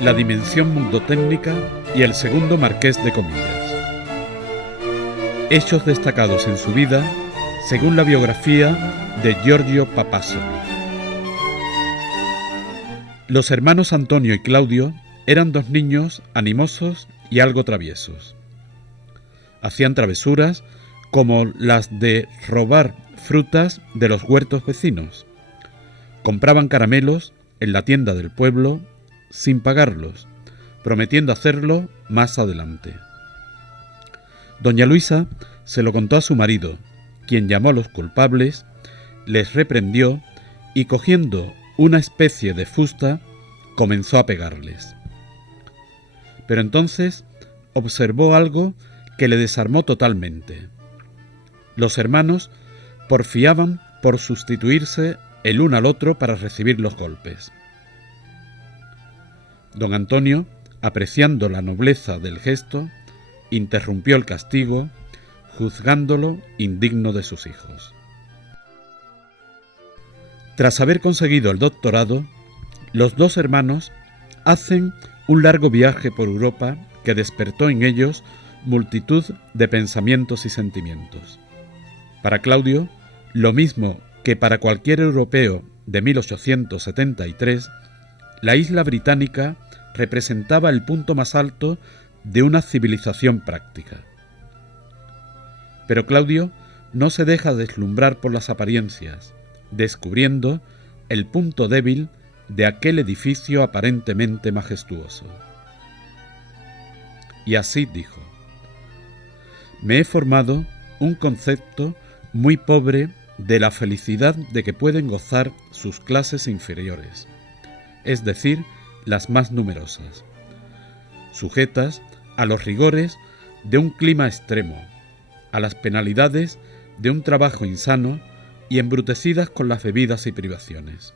la dimensión mundotécnica y el segundo marqués de Comillas. Hechos destacados en su vida, según la biografía de Giorgio Papazoli. Los hermanos Antonio y Claudio eran dos niños animosos y algo traviesos. Hacían travesuras como las de robar frutas de los huertos vecinos. Compraban caramelos en la tienda del pueblo sin pagarlos, prometiendo hacerlo más adelante. Doña Luisa se lo contó a su marido, quien llamó a los culpables, les reprendió y, cogiendo una especie de fusta, comenzó a pegarles. Pero entonces observó algo que le desarmó totalmente. Los hermanos porfiaban por sustituirse el uno al otro para recibir los golpes. Don Antonio, apreciando la nobleza del gesto, interrumpió el castigo, juzgándolo indigno de sus hijos. Tras haber conseguido el doctorado, los dos hermanos hacen un largo viaje por Europa que despertó en ellos multitud de pensamientos y sentimientos. Para Claudio, lo mismo que para cualquier europeo de 1873, la isla británica representaba el punto más alto de una civilización práctica. Pero Claudio no se deja deslumbrar por las apariencias, descubriendo el punto débil de aquel edificio aparentemente majestuoso. Y así dijo: me he formado un concepto muy pobre de la felicidad de que pueden gozar sus clases inferiores, es decir, las más numerosas, sujetas a los rigores de un clima extremo, a las penalidades de un trabajo insano y embrutecidas con las bebidas y privaciones.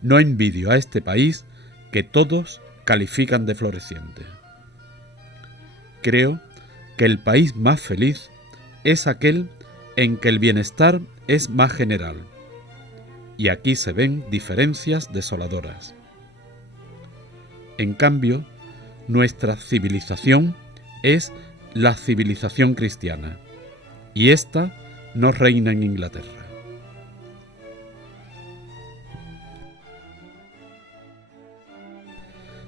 No envidio a este país que todos califican de floreciente. Creo que el país más feliz es aquel en que el bienestar es más general, y aquí se ven diferencias desoladoras. En cambio, nuestra civilización es la civilización cristiana, y ésta no reina en Inglaterra.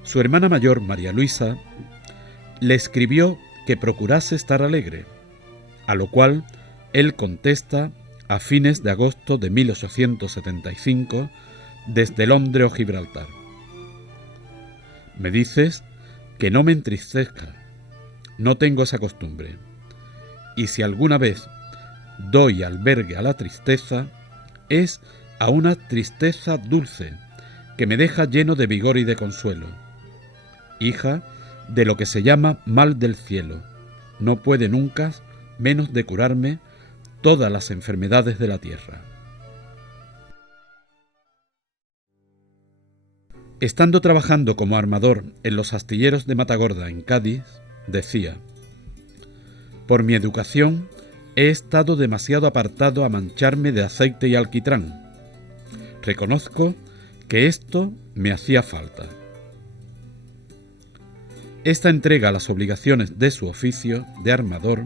Su hermana mayor, María Luisa, le escribió que procurase estar alegre, a lo cual él contesta a fines de agosto de 1875 desde Londres o Gibraltar: me dices que no me entristezca, no tengo esa costumbre, y si alguna vez doy albergue a la tristeza, es a una tristeza dulce que me deja lleno de vigor y de consuelo. Hija de lo que se llama mal del cielo, no puede nunca menos de curarme todas las enfermedades de la tierra. Estando trabajando como armador en los astilleros de Matagorda, en Cádiz, decía: por mi educación he estado demasiado apartado a mancharme de aceite y alquitrán. Reconozco que esto me hacía falta. Esta entrega a las obligaciones de su oficio de armador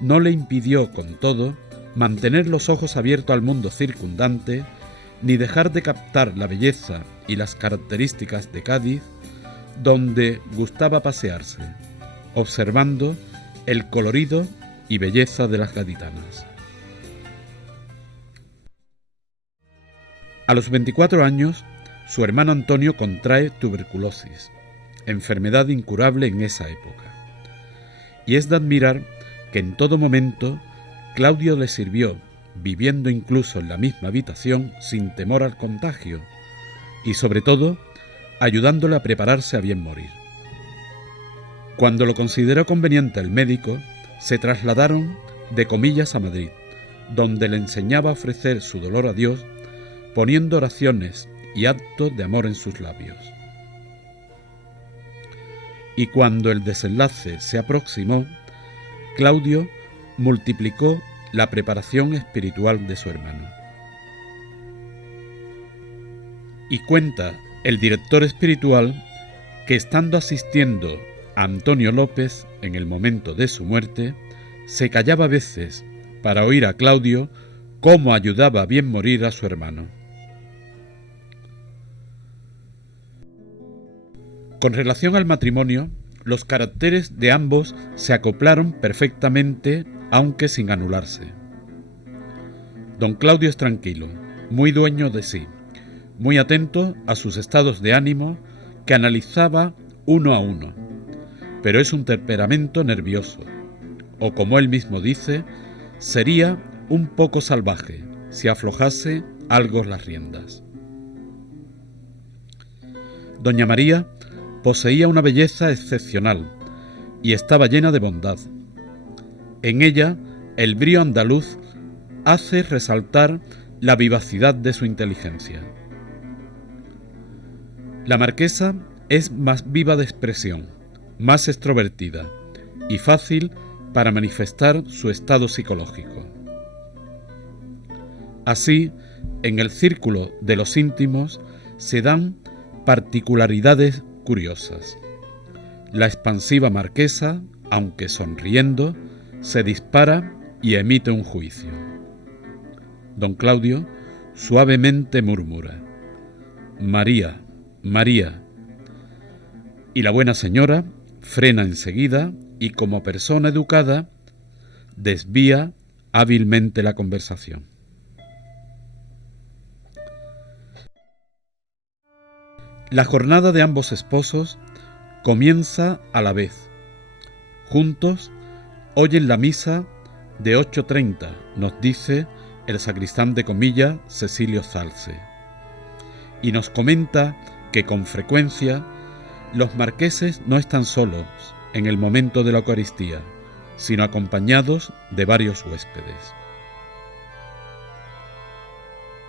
no le impidió, con todo, mantener los ojos abiertos al mundo circundante, ni dejar de captar la belleza y las características de Cádiz, donde gustaba pasearse, observando el colorido y belleza de las gaditanas. A los 24 años, su hermano Antonio contrae tuberculosis, enfermedad incurable en esa época. Y es de admirar que en todo momento Claudio le sirvió, viviendo incluso en la misma habitación sin temor al contagio, y sobre todo ayudándole a prepararse a bien morir. Cuando lo consideró conveniente el médico, se trasladaron de Comillas a Madrid, donde le enseñaba a ofrecer su dolor a Dios, poniendo oraciones y actos de amor en sus labios. Y cuando el desenlace se aproximó, Claudio multiplicó la preparación espiritual de su hermano. Y cuenta el director espiritual, que estando asistiendo a Antonio López en el momento de su muerte, se callaba a veces para oír a Claudio cómo ayudaba a bien morir a su hermano. Con relación al matrimonio, los caracteres de ambos se acoplaron perfectamente, aunque sin anularse. Don Claudio es tranquilo, muy dueño de sí, muy atento a sus estados de ánimo que analizaba uno a uno, pero es un temperamento nervioso, o como él mismo dice, sería un poco salvaje si aflojase algo las riendas. Doña María poseía una belleza excepcional y estaba llena de bondad. En ella, el brío andaluz hace resaltar la vivacidad de su inteligencia. La marquesa es más viva de expresión, más extrovertida y fácil para manifestar su estado psicológico. Así, en el círculo de los íntimos se dan particularidades curiosas. La expansiva marquesa, aunque sonriendo, se dispara y emite un juicio. Don Claudio suavemente murmura: «María, María». Y la buena señora frena enseguida y, como persona educada, desvía hábilmente la conversación. La jornada de ambos esposos comienza a la vez. Juntos oyen la misa de 8:30, nos dice el sacristán de Comilla, Cecilio Zalce, y nos comenta que con frecuencia los marqueses no están solos en el momento de la Eucaristía, sino acompañados de varios huéspedes.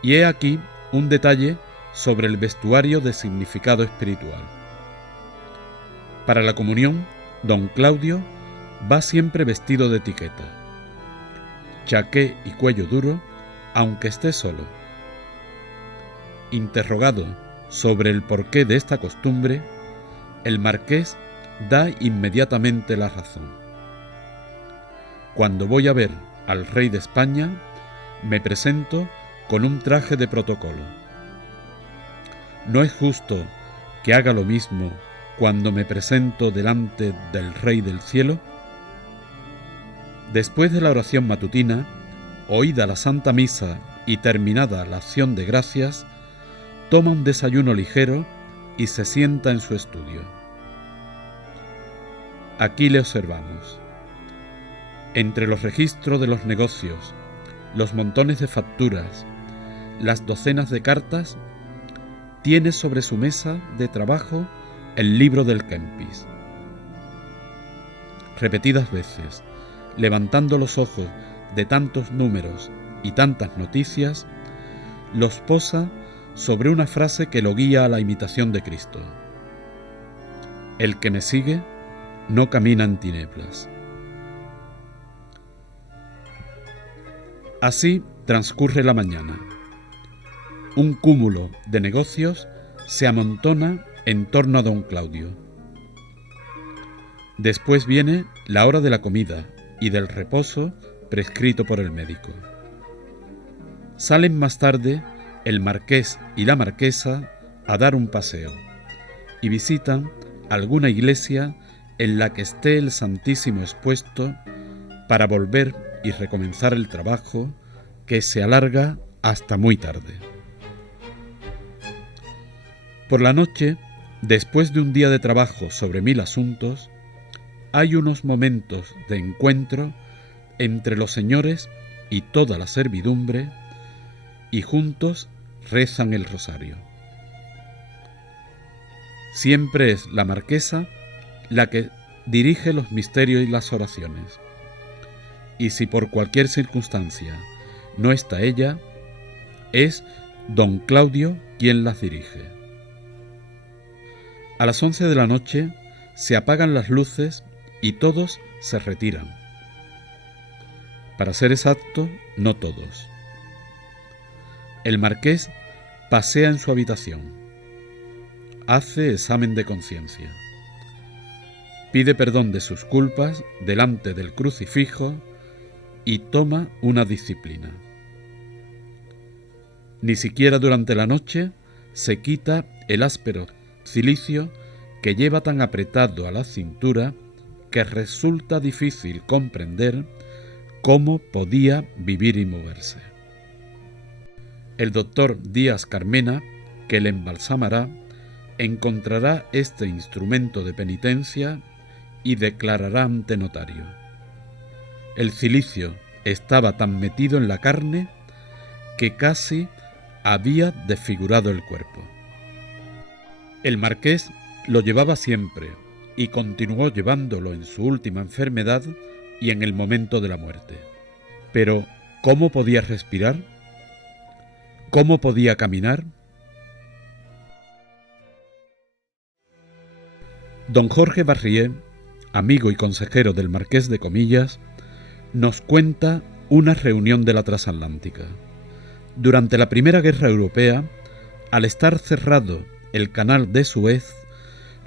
Y he aquí un detalle sobre el vestuario de significado espiritual. Para la comunión, don Claudio va siempre vestido de etiqueta, chaqué y cuello duro, aunque esté solo. Interrogado sobre el porqué de esta costumbre, el marqués da inmediatamente la razón. Cuando voy a ver al rey de España, me presento con un traje de protocolo. ¿No es justo que haga lo mismo cuando me presento delante del Rey del Cielo? Después de la oración matutina, oída la Santa Misa y terminada la acción de gracias, toma un desayuno ligero y se sienta en su estudio. Aquí le observamos. Entre los registros de los negocios, los montones de facturas, las docenas de cartas, tiene sobre su mesa de trabajo el libro del Kempis. Repetidas veces, levantando los ojos de tantos números y tantas noticias, los posa sobre una frase que lo guía a la imitación de Cristo: «El que me sigue no camina en tinieblas». Así transcurre la mañana. Un cúmulo de negocios se amontona en torno a don Claudio. Después viene la hora de la comida y del reposo prescrito por el médico. Salen más tarde el marqués y la marquesa a dar un paseo y visitan alguna iglesia en la que esté el Santísimo expuesto, para volver y recomenzar el trabajo, que se alarga hasta muy tarde. Por la noche, después de un día de trabajo sobre 1000 asuntos, hay unos momentos de encuentro entre los señores y toda la servidumbre, y juntos rezan el rosario. Siempre es la marquesa la que dirige los misterios y las oraciones, y si por cualquier circunstancia no está ella, es don Claudio quien las dirige. A las 11 de la noche se apagan las luces y todos se retiran. Para ser exacto, no todos. El marqués pasea en su habitación. hace examen de conciencia. Pide perdón de sus culpas delante del crucifijo y toma una disciplina. Ni siquiera durante la noche se quita el áspero cilicio que lleva tan apretado a la cintura que resulta difícil comprender cómo podía vivir y moverse. El doctor Díaz Carmena, que le embalsamará, encontrará este instrumento de penitencia y declarará ante notario: el cilicio estaba tan metido en la carne que casi había desfigurado el cuerpo. El marqués lo llevaba siempre y continuó llevándolo en su última enfermedad y en el momento de la muerte. Pero, ¿cómo podía respirar? ¿Cómo podía caminar? Don Jorge Barrié, amigo y consejero del Marqués de Comillas, nos cuenta una reunión de la Transatlántica. Durante la Primera Guerra Europea, al estar cerrado el canal de Suez,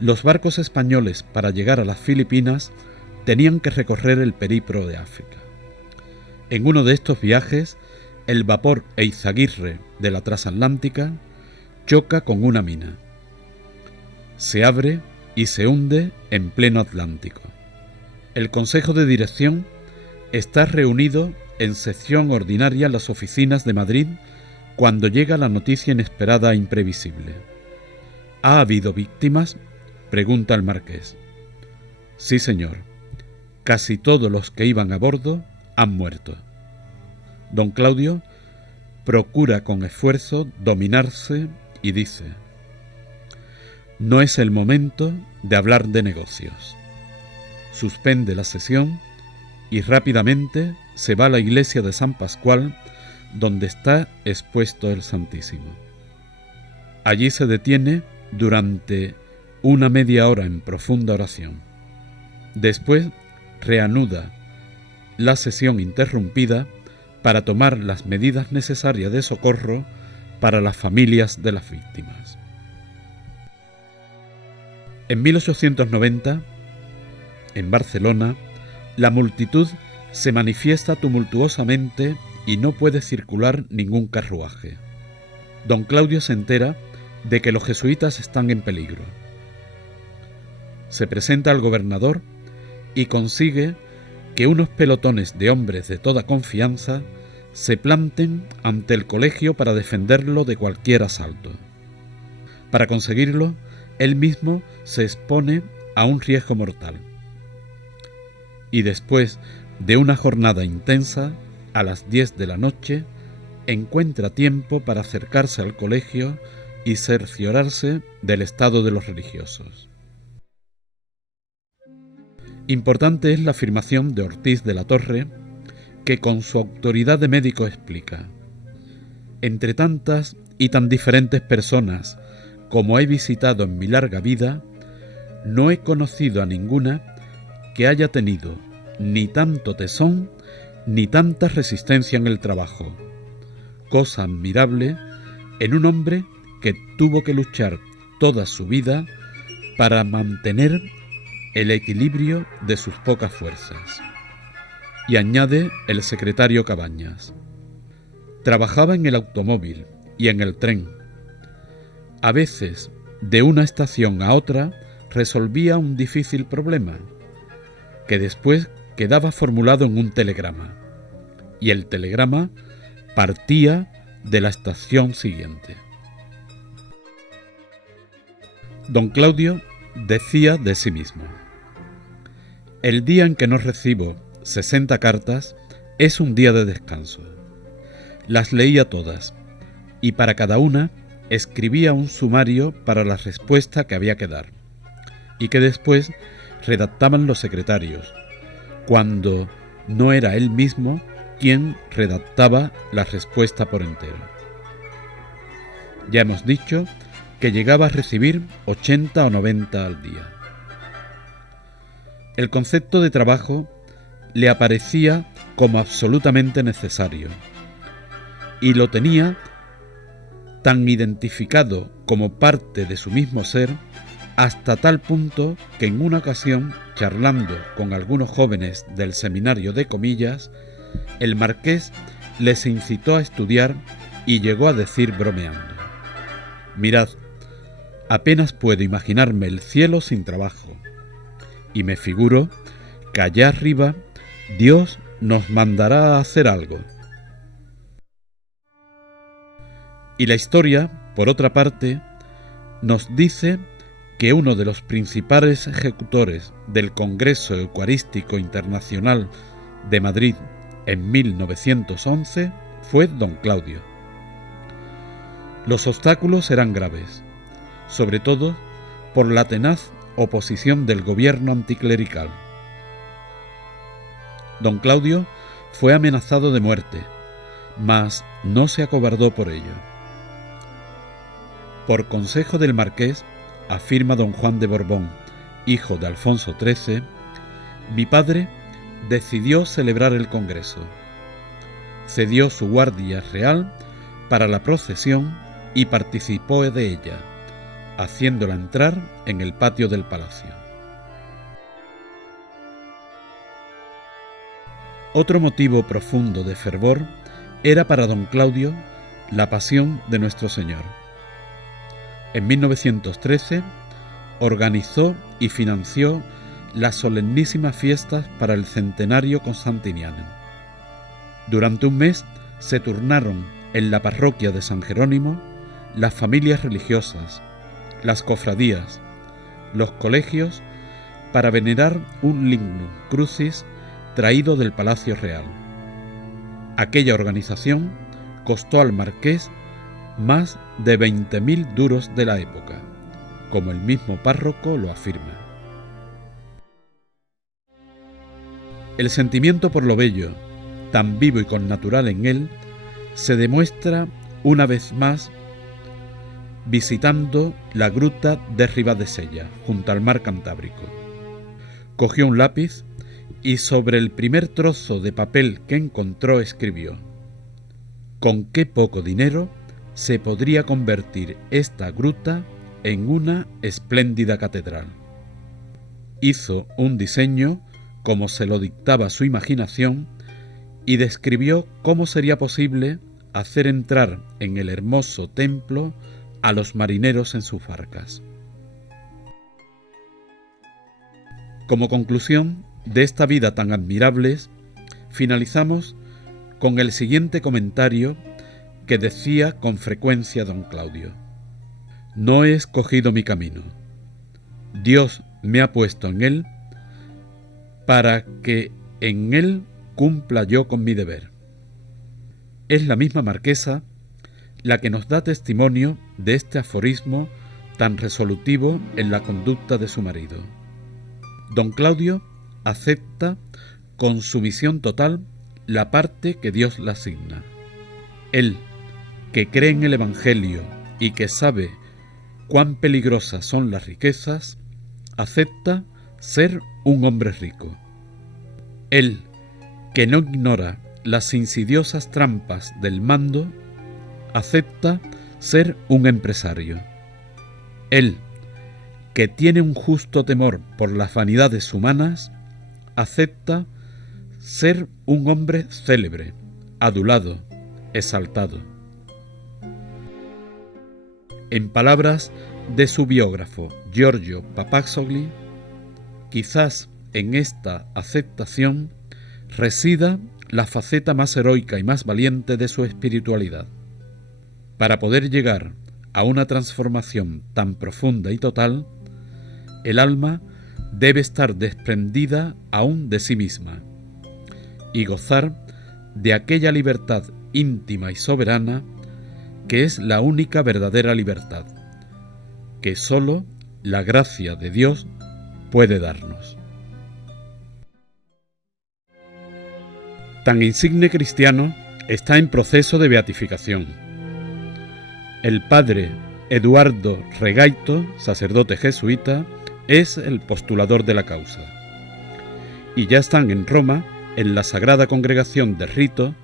los barcos españoles para llegar a las Filipinas tenían que recorrer el periplo de África. En uno de estos viajes, el vapor Eizaguirre de la Transatlántica choca con una mina. Se abre y se hunde en pleno Atlántico. El Consejo de Dirección está reunido en sesión ordinaria en las oficinas de Madrid cuando llega la noticia inesperada e imprevisible. ¿Ha habido víctimas?, pregunta el marqués. Sí, señor. Casi todos los que iban a bordo han muerto. Don Claudio procura con esfuerzo dominarse y dice: no es el momento de hablar de negocios. Suspende la sesión y rápidamente se va a la iglesia de San Pascual, donde está expuesto el Santísimo. Allí se detiene durante una media hora en profunda oración. Después reanuda la sesión interrumpida para tomar las medidas necesarias de socorro para las familias de las víctimas. En 1890, en Barcelona, la multitud se manifiesta tumultuosamente y no puede circular ningún carruaje. Don Claudio se entera de que los jesuitas están en peligro. Se presenta al gobernador y consigue que unos pelotones de hombres de toda confianza se planten ante el colegio para defenderlo de cualquier asalto. Para conseguirlo, él mismo se expone a un riesgo mortal. Y después de una jornada intensa, a las 10 de la noche, encuentra tiempo para acercarse al colegio y cerciorarse del estado de los religiosos. Importante es la afirmación de Ortiz de la Torre, que con su autoridad de médico explica: entre tantas y tan diferentes personas como he visitado en mi larga vida, no he conocido a ninguna que haya tenido ni tanto tesón ni tanta resistencia en el trabajo, cosa admirable en un hombre que tuvo que luchar toda su vida para mantener el equilibrio de sus pocas fuerzas. Y añade el secretario Cabañas: trabajaba en el automóvil y en el tren. A veces, de una estación a otra, resolvía un difícil problema, que después quedaba formulado en un telegrama, y el telegrama partía de la estación siguiente. Don Claudio decía de sí mismo: el día en que no recibo 60 cartas es un día de descanso. Las leía todas, y para cada una escribía un sumario para la respuesta que había que dar, y que después redactaban los secretarios, cuando no era él mismo quien redactaba la respuesta por entero. Ya hemos dicho que llegaba a recibir 80 o 90 al día. El concepto de trabajo le aparecía como absolutamente necesario, y lo tenía tan identificado como parte de su mismo ser, hasta tal punto que en una ocasión, charlando con algunos jóvenes del seminario de Comillas, el marqués les incitó a estudiar y llegó a decir bromeando: «Mirad, apenas puedo imaginarme el cielo sin trabajo, y me figuro que allá arriba Dios nos mandará a hacer algo». Y la historia, por otra parte, nos dice que uno de los principales ejecutores del Congreso Eucarístico Internacional de Madrid en 1911 fue don Claudio. Los obstáculos eran graves, sobre todo por la tenaz oposición del gobierno anticlerical. Don Claudio fue amenazado de muerte, mas no se acobardó por ello. Por consejo del marqués, afirma don Juan de Borbón, hijo de Alfonso XIII, mi padre decidió celebrar el Congreso. Cedió su guardia real para la procesión y participó de ella, haciéndola entrar en el patio del palacio. Otro motivo profundo de fervor era para don Claudio la pasión de nuestro Señor. En 1913 organizó y financió las solemnísimas fiestas para el centenario constantiniano. Durante un mes se turnaron en la parroquia de San Jerónimo las familias religiosas, las cofradías, los colegios para venerar un lignum crucis traído del Palacio Real. Aquella organización costó al marqués más de 20.000 duros de la época, como el mismo párroco lo afirma. El sentimiento por lo bello, tan vivo y connatural en él, se demuestra una vez más visitando la gruta de Ribadesella, junto al mar Cantábrico. Cogió un lápiz y sobre el primer trozo de papel que encontró escribió: «Con qué poco dinero se podría convertir esta gruta en una espléndida catedral». Hizo un diseño como se lo dictaba su imaginación y describió cómo sería posible hacer entrar en el hermoso templo a los marineros en sus barcas. Como conclusión de esta vida tan admirable, finalizamos con el siguiente comentario que decía con frecuencia don Claudio: «No he escogido mi camino. Dios me ha puesto en él para que en él cumpla yo con mi deber». Es la misma marquesa la que nos da testimonio de este aforismo tan resolutivo en la conducta de su marido. Don Claudio acepta con sumisión total la parte que Dios le asigna. Él, que cree en el Evangelio y que sabe cuán peligrosas son las riquezas, acepta ser un hombre rico. Él, que no ignora las insidiosas trampas del mando, acepta ser un empresario. Él, que tiene un justo temor por las vanidades humanas, acepta ser un hombre célebre, adulado, exaltado. En palabras de su biógrafo Giorgio Papazogli, quizás en esta aceptación resida la faceta más heroica y más valiente de su espiritualidad. Para poder llegar a una transformación tan profunda y total, el alma debe estar desprendida aún de sí misma y gozar de aquella libertad íntima y soberana que es la única verdadera libertad, que sólo la gracia de Dios puede darnos. Tan insigne cristiano está en proceso de beatificación. El padre Eduardo Regaito, sacerdote jesuita, es el postulador de la causa. Y ya están en Roma, en la Sagrada Congregación de Rito,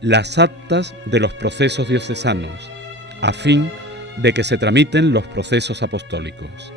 las actas de los procesos diocesanos, a fin de que se tramiten los procesos apostólicos.